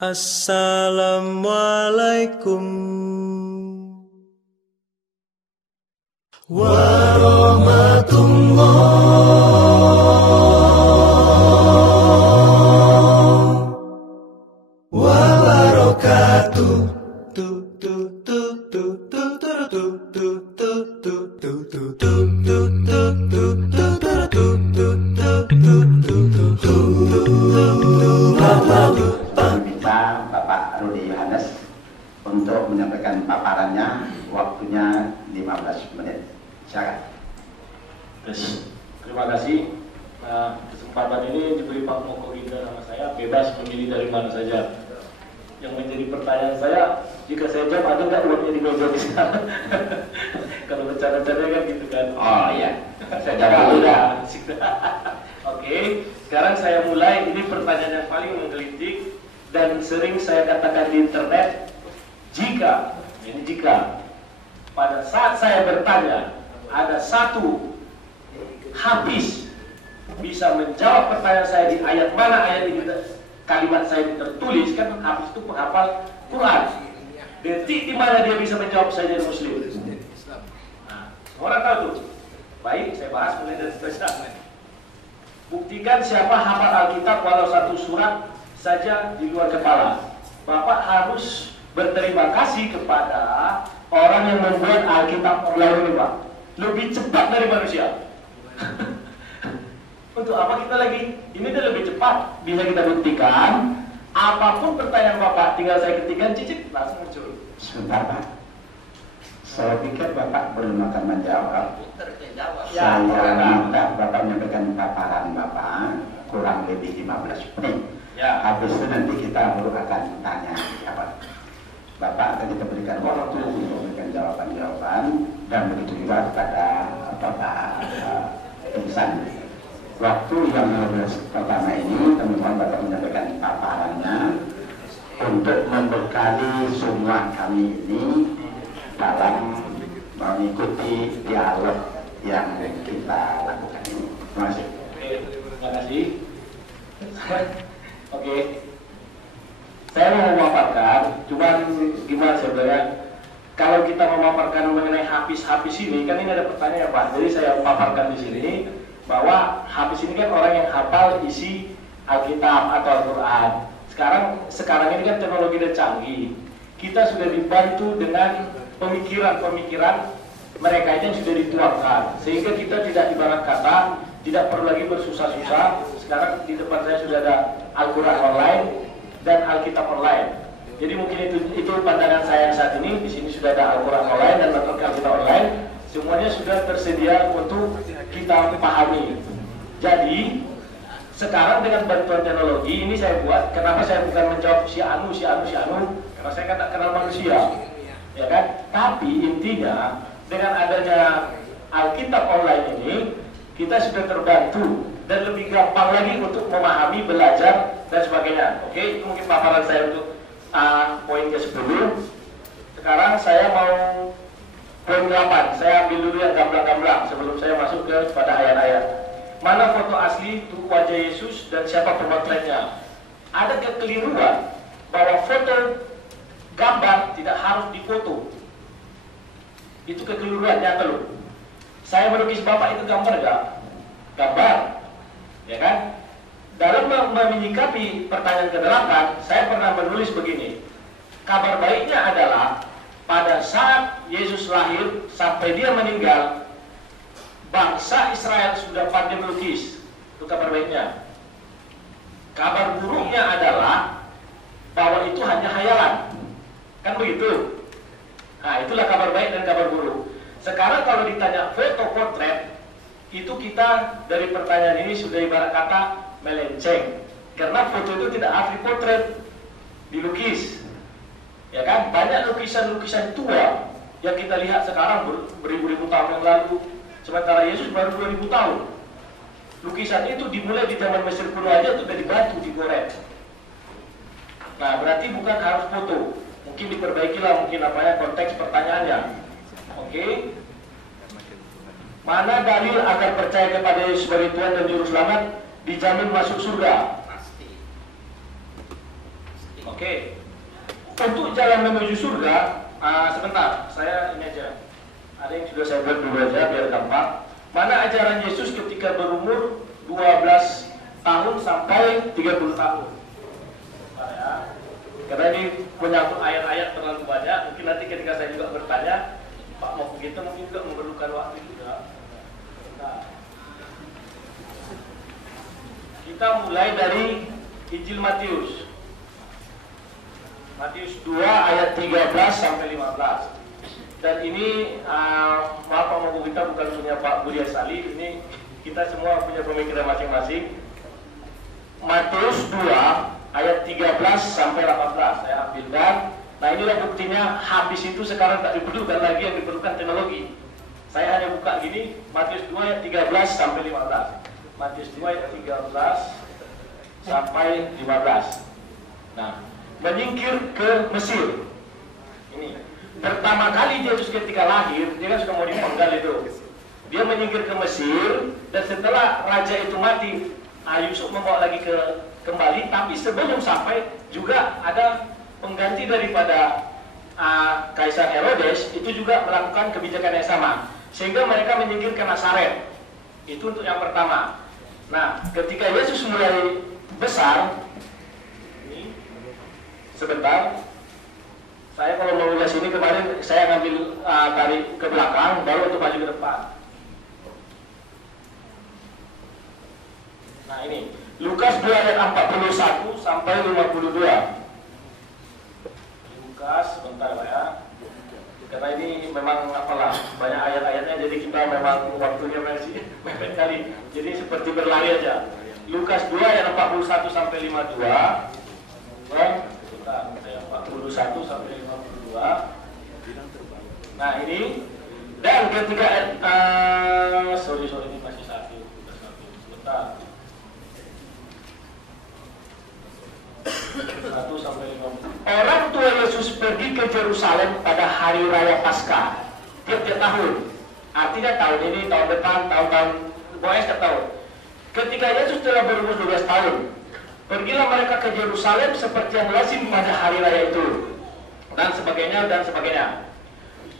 Assalamualaikum warahmatullahi wabarakatuh. Bapak Rudi Yohanes untuk menyampaikan paparannya, waktunya 15 menit. Silakan. Terima kasih. Kesempatan ini diberi Pak Moko Ginda sama saya, bebas memilih dari mana saja. Yang menjadi pertanyaan saya, jika saya jawab ada nggak uangnya di meja di sana? Kalau bercanda-canda kan gitu kan. Oh iya, saya jawab dulu. Oke, sekarang saya mulai. Ini pertanyaan yang paling menggelitik dan sering saya katakan di internet. Jika pada saat saya bertanya ada satu hafiz bisa menjawab pertanyaan saya di ayat mana ayat ini kalimat saya tertulis, kan hafiz itu penghafal Quran, detik di mana dia bisa menjawab saya jadi muslim. Nah, orang tahu tuh. Baik, saya bahas mulai dari sekarang. Buktikan siapa hafal Alkitab walau satu surat saja di luar kepala. Bapak harus berterima kasih kepada orang yang membuat Alkitab online ini, Pak. Lebih cepat dari manusia. Untuk apa kita lagi? Ini udah lebih cepat. Bisa kita buktikan. Apapun pertanyaan Bapak, tinggal saya ketikkan cicit langsung muncul. Sebentar Pak, saya pikir Bapak belum akan menjawab. Ya, Saya minta Bapak menyampaikan paparan Bapak kurang lebih 15 menit. Ya. Habis itu nanti kita baru akan tanya apa. Bapak akan kita berikan waktu untuk memberikan jawaban-jawaban, dan begitu juga kepada Bapak Insan. Waktu yang pertama ini teman-teman Bapak menyampaikan paparannya untuk membekali semua kami ini dalam mengikuti dialog yang kita lakukan ini. Terima kasih. Terima kasih. Oke. Saya mau memaparkan, cuman gimana sebenarnya kalau kita memaparkan mengenai hafiz ini, kan ini ada pertanyaan Pak. Jadi saya paparkan di sini bahwa hafiz ini kan orang yang hafal isi Alkitab atau Al-Quran. Sekarang ini kan teknologi udah canggih. Kita sudah dibantu dengan pemikiran mereka itu yang sudah dituangkan, sehingga kita tidak ibarat kata tidak perlu lagi bersusah-susah. Sekarang di depan saya sudah ada Al-Quran online dan Alkitab online. Jadi mungkin itu pandangan saya yang saat ini. Di sini sudah ada Al-Quran online dan Alkitab online. Semuanya sudah tersedia untuk kita pahami. Jadi sekarang dengan bantuan teknologi ini saya buat. Kenapa saya bukan menjawab si anu, karena saya kan tak kenal manusia, ya kan? Tapi intinya dengan adanya Alkitab online ini kita sudah terbantu dan lebih gampang lagi untuk memahami, belajar dan sebagainya. Oke, itu mungkin paparan saya untuk poin ke-10. Sekarang saya mau poin 8. Saya ambil dulu yang gamblang-gamblang sebelum saya masuk pada ayat-ayat. Mana foto asli untuk wajah Yesus dan siapa pemotretnya? Ada kekeliruan bahwa foto gambar tidak harus difoto. Itu kekeliruan nyata loh. Saya melukis Bapak itu gambar enggak? Gambar, ya kan? Dalam menyikapi pertanyaan ke-8, saya pernah menulis begini. Kabar baiknya adalah pada saat Yesus lahir sampai dia meninggal, bangsa Israel sudah pandai melukis. Itu kabar baiknya. Kabar buruknya adalah bahwa itu hanya hayalan. Kan begitu? Nah, itulah kabar baik dan kabar buruk. Sekarang kalau ditanya foto potret, itu kita dari pertanyaan ini sudah ibarat kata melenceng. Karena foto itu tidak asli potret, dilukis. Ya kan? Banyak lukisan-lukisan tua yang kita lihat sekarang beribu-ribu tahun yang lalu. Sementara Yesus baru 2000 tahun. Lukisan itu dimulai di zaman Mesir kuno aja sudah dibatu, digoreng. Nah, berarti bukan harus foto. Mungkin diperbaikilah konteks pertanyaannya. Oke. Mana dalil agar percaya kepada Yesus sebagai Tuhan dan Juru Selamat dijamin masuk surga? Oke. Untuk jalan menuju surga, sebentar, saya ini aja. Ada yang sudah saya buat dulu aja biar gampang. Mana ajaran Yesus ketika berumur 12 tahun sampai 30 tahun? Bentar ya. Karena ini menyangkut ayat-ayat terlalu banyak, mungkin nanti ketika saya juga bertanya, Pak mau begitu mungkin juga memerlukan waktu juga. Nah, kita mulai dari Injil Matius. Matius 2 ayat 13 sampai 15. Dan ini maaf Pak Mogu, kita bukan punya Pak Budi Asali, ini kita semua punya pemikiran masing-masing. Matius 2 ayat 13 sampai 18 saya ambilkan. Nah inilah buktinya habis itu sekarang tak diperlukan lagi, yang diperlukan teknologi. Saya hanya buka gini, Matius 2 ayat 13 sampai 15. Matius 2 ayat 13 sampai 15. Nah, menyingkir ke Mesir. Ini pertama kali Yesus ketika lahir, dia kan sudah mau dipenggal itu. Dia menyingkir ke Mesir, dan setelah raja itu mati, Yusuf membawa lagi kembali. Tapi sebelum sampai juga ada pengganti daripada Kaisar Herodes, itu juga melakukan kebijakan yang sama, sehingga mereka menyingkir ke Nazaret. Itu untuk yang pertama. Nah, ketika Yesus mulai besar, ini sebentar. Saya kalau mau lihat sini kemarin saya ngambil tarik ke belakang, baru untuk maju ke depan. Nah ini Lukas 2 ayat 41 sampai 52. Lukas, sebentar Pak ya. Karena ini memang apalah banyak ayat-ayatnya, jadi kita memang waktunya masih mepet kali. Jadi seperti berlari aja. Lukas 2 ayat 41 sampai 52. Sebentar, ayat 41 sampai 52. Nah ini, dan ketika sorry ini masih satu sebentar. 1 sampai 50. Orang tua Yesus pergi ke Yerusalem pada hari raya Paskah tiap-tiap tahun. Artinya tahun ini, tahun depan, tahun-tahun pokoknya setiap tahun. Ketika Yesus telah berumur 12 tahun, pergilah mereka ke Yerusalem seperti yang lazim pada hari raya itu, dan sebagainya.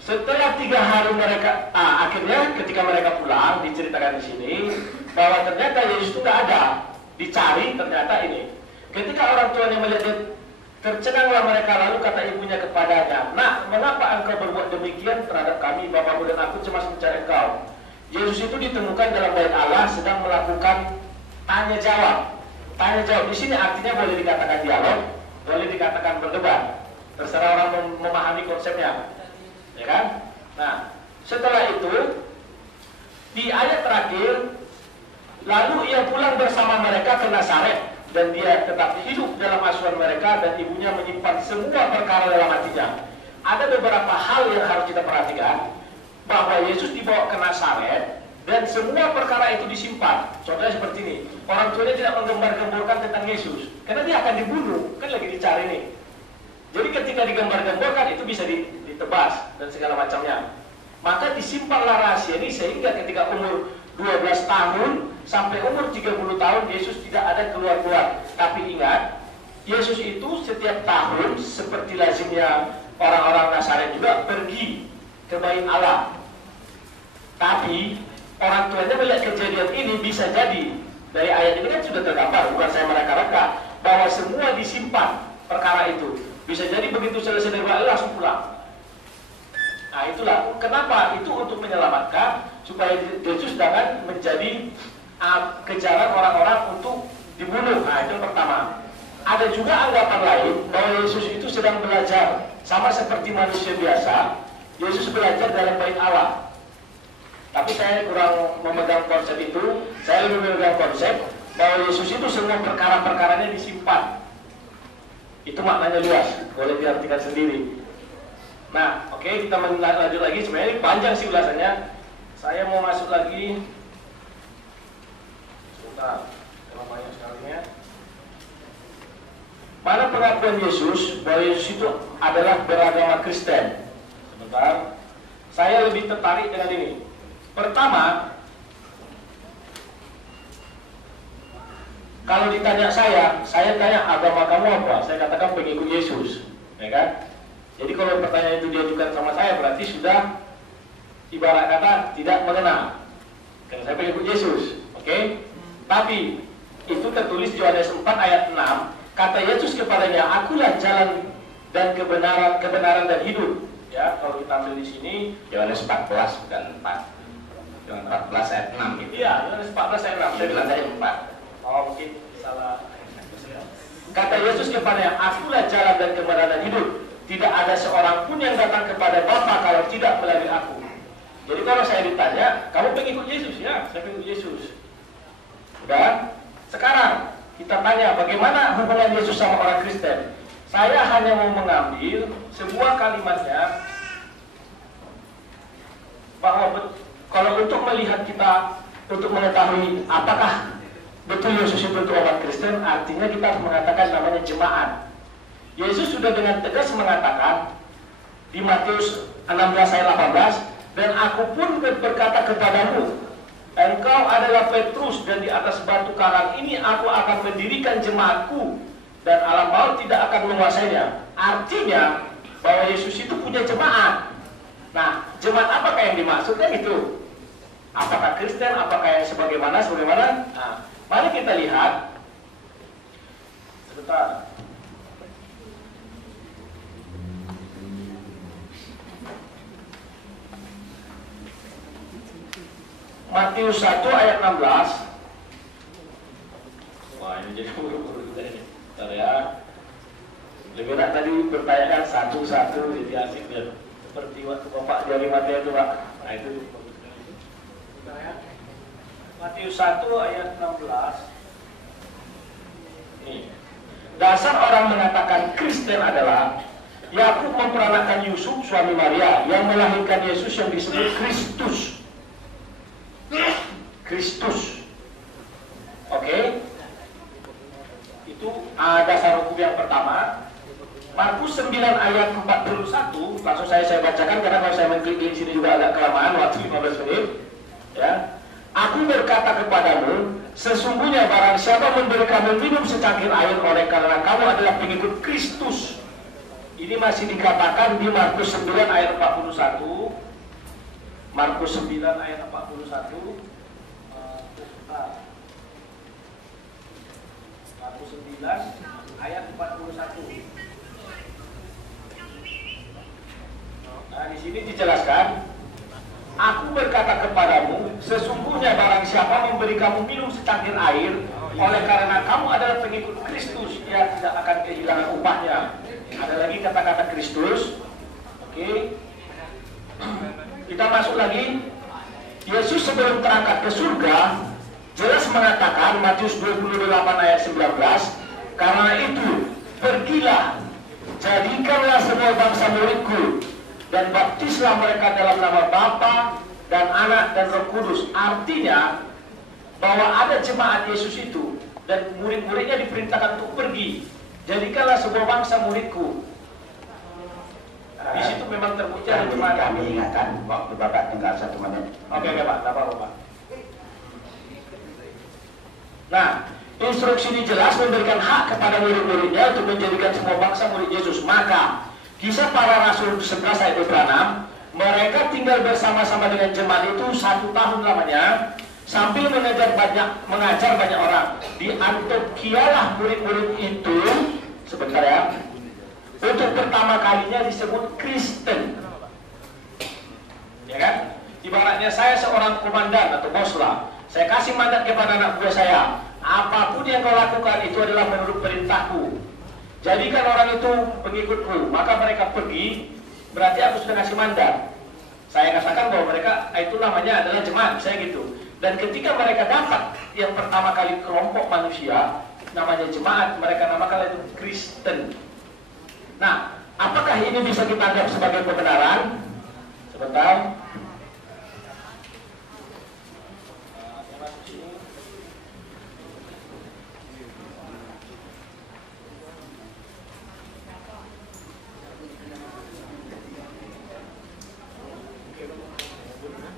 Setelah 3 hari mereka, akhirnya ketika mereka pulang, diceritakan di sini bahwa ternyata Yesus itu tidak ada, dicari ternyata ini. Ketika orang tuanya melihat dia, tercenanglah mereka, lalu kata ibunya kepadanya, "Nak, mengapa engkau berbuat demikian terhadap kami? Bapakmu dan aku cemas mencari engkau." Yesus itu ditemukan dalam bait Allah sedang melakukan tanya jawab. Tanya jawab di sini artinya boleh dikatakan dialog, boleh dikatakan berdebat. Terserah orang memahami konsepnya, ya kan? Nah, setelah itu di ayat terakhir, lalu ia pulang bersama mereka ke Nazaret. Dan dia tetap hidup dalam asuhan mereka, dan ibunya menyimpan semua perkara dalam hatinya. Ada beberapa hal yang harus kita perhatikan, bahwa Yesus dibawa ke Nazaret dan semua perkara itu disimpan. Contohnya seperti ini, orang tuanya tidak menggembar-gemborkan tentang Yesus karena dia akan dibunuh, kan lagi dicari nih. Jadi ketika digembar-gemborkan itu bisa ditebas dan segala macamnya. Maka disimpanlah rahasia ini sehingga ketika umur 12 tahun sampai umur 30 tahun Yesus tidak ada keluar-keluar. Tapi ingat, Yesus itu setiap tahun seperti lazimnya orang-orang Nazaret juga pergi ke bait Allah. Tapi orang tuanya melihat kejadian ini, bisa jadi dari ayat ini kan sudah tergambar, bukan saya mereka-reka, bahwa semua disimpan perkara itu. Bisa jadi begitu selesai dari bait langsung pulang. Nah itulah kenapa, itu untuk menyelamatkan supaya Yesus jangan menjadi kejaran orang-orang untuk dibunuh. Nah itu yang pertama. Ada juga anggapan lain bahwa Yesus itu sedang belajar sama seperti manusia biasa. Yesus belajar dalam bait Allah. Tapi saya kurang memegang konsep itu. Saya lebih memegang konsep bahwa Yesus itu semua perkara-perkaranya disimpan. Itu maknanya luas, boleh diartikan sendiri. Nah, oke, kita lanjut lagi. Sebenarnya ini panjang sih ulasannya. Saya mau masuk lagi. Sebentar, terlalu banyak sekali ya. Mana pengakuan Yesus bahwa Yesus itu adalah beragama Kristen? Sebentar, saya lebih tertarik dengan ini. Pertama, Kalau ditanya saya tanya agama kamu apa? Saya katakan pengikut Yesus, ya kan? Jadi kalau pertanyaan itu diajukan sama saya berarti sudah ibarat kata tidak mengenal. Karena saya pengikut Yesus, oke? Tapi itu tertulis Yohanes 4 ayat 6, kata Yesus kepadanya, akulah jalan dan kebenaran dan hidup. Ya, kalau kita ambil di sini Yohanes 14 bukan 4. Yohanes 14 ayat 6 gitu. iya, Yohanes 14 ayat 6. Saya bilang tadi 4. Oh, mungkin salah. Kata Yesus kepadanya, akulah jalan dan kebenaran dan hidup. Tidak ada seorang pun yang datang kepada Bapa kalau tidak melalui aku. Jadi kalau saya ditanya, kamu pengikut Yesus? Ya, saya pengikut Yesus. Dan sekarang kita tanya bagaimana hubungan Yesus sama orang Kristen. Saya hanya mau mengambil sebuah kalimatnya bahwa kalau untuk melihat kita, untuk mengetahui apakah betul Yesus itu orang Kristen, artinya kita harus mengatakan namanya jemaat. Yesus sudah dengan tegas mengatakan di Matius 16 ayat 18, dan aku pun berkata kepadamu, engkau adalah Petrus, dan di atas batu karang ini aku akan mendirikan jemaatku, dan alam maut tidak akan menguasainya. Artinya bahwa Yesus itu punya jemaat. Nah, jemaat apakah yang dimaksudnya itu? Apakah Kristen? Apakah yang sebagaimana? Nah, mari kita lihat. Sebentar. Matius 1 ayat 16. Wah, ini jadi buru-buru juga ini. Bentar ya. Lebih enak tadi bertanyakan satu-satu, jadi asik ya. Seperti waktu Bapak dari Matius itu, Pak. Nah, itu bagus sekali. Bentar ya. Matius 1 ayat 16. Nih. Dasar orang mengatakan Kristen adalah Yakub memperanakkan Yusuf suami Maria yang melahirkan Yesus yang disebut Kristus. Kristus. Oke. Itu dasar hukum yang pertama. Markus 9 ayat 41, langsung saya bacakan karena kalau saya mengklik di sini juga agak kelamaan waktu 15 menit. Ya. Aku berkata kepadamu, sesungguhnya barang siapa memberi kamu minum secangkir air oleh karena kamu adalah pengikut Kristus. Ini masih dikatakan di Markus 9 ayat 41. Markus 9 ayat 41. Markus 9 ayat 41. Nah, di sini dijelaskan, aku berkata kepadamu, sesungguhnya barang siapa memberi kamu minum secangkir air, oleh karena kamu adalah pengikut Kristus, ia tidak akan kehilangan upahnya. Ada lagi kata-kata Kristus. Oke. Kita masuk lagi. Yesus sebelum terangkat ke surga jelas mengatakan Matius 28 ayat 19, karena itu pergilah, jadikanlah semua bangsa muridku, dan baptislah mereka dalam nama Bapa dan Anak dan Roh Kudus. Artinya bahwa ada jemaat Yesus itu dan murid-muridnya diperintahkan untuk pergi. Jadikanlah semua bangsa muridku. Di situ memang terbukti ada jemaat. Kami ingatkan waktu Bapak tinggal 1 menit. Oke Pak, tak apa Pak. Nah, instruksi ini jelas memberikan hak kepada murid-muridnya untuk menjadikan semua bangsa murid Yesus. Maka Kisah Para Rasul 11 ayat 26, mereka tinggal bersama-sama dengan jemaat itu 1 tahun lamanya sambil mengajar banyak orang. Di Antiochialah murid-murid itu, sebentar ya, untuk pertama kalinya disebut Kristen. Ya kan? Ibaratnya saya seorang komandan atau bos lah. Saya kasih mandat kepada anak buah saya, apapun yang kau lakukan itu adalah menurut perintahku. Jadikan orang itu pengikutku. Maka mereka pergi, berarti aku sudah kasih mandat. Saya katakan bahwa mereka itu namanya adalah jemaat, saya gitu. Dan ketika mereka dapat yang pertama kali kelompok manusia, namanya jemaat, mereka namakan itu Kristen. Nah, apakah ini bisa kita anggap sebagai kebenaran? Sebentar.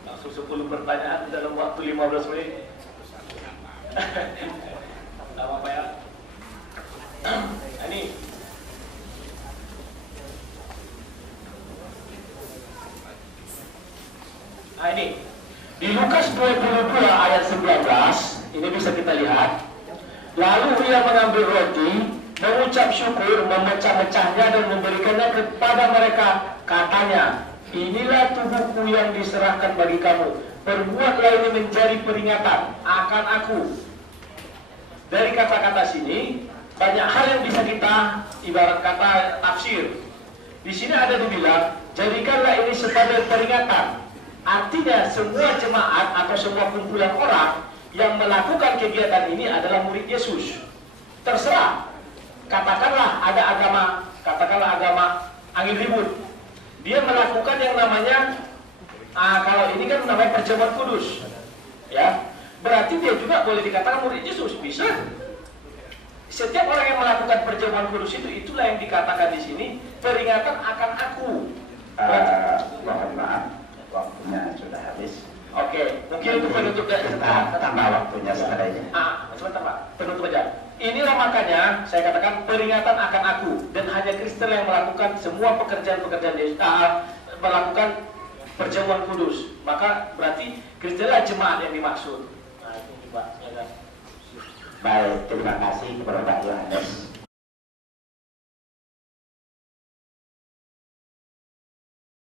Langsung 10 pertanyaan dalam waktu 15 menit. Apa Nah ini, di Lukas 22 ayat 19, ini bisa kita lihat. Lalu ia mengambil roti, mengucap syukur, memecah-mecahnya dan memberikannya kepada mereka. Katanya, inilah tubuhku yang diserahkan bagi kamu. Perbuatlah ini menjadi peringatan akan aku. Dari kata-kata sini, banyak hal yang bisa kita ibarat kata tafsir. Di sini ada dibilang, jadikanlah ini sebagai peringatan. Artinya semua jemaat atau semua kumpulan orang yang melakukan kegiatan ini adalah murid Yesus. Terserah, katakanlah ada agama angin ribut. Dia melakukan yang namanya, kalau ini kan namanya perjamuan kudus, ya. Berarti dia juga boleh dikatakan murid Yesus, bisa. Setiap orang yang melakukan perjamuan kudus itulah yang dikatakan di sini peringatan akan aku. Mohon maaf, waktunya sudah habis. Oke, mungkin itu penutup dari tambah waktunya sekalinya. Sebentar Pak, penutup aja. Inilah makanya saya katakan peringatan akan aku, dan hanya Kristen yang melakukan semua pekerjaan-pekerjaan melakukan perjamuan kudus. Maka berarti Kristenlah jemaat yang dimaksud. Nah, itu Pak, ya kan. Baik, terima kasih kepada Pak Yohanes.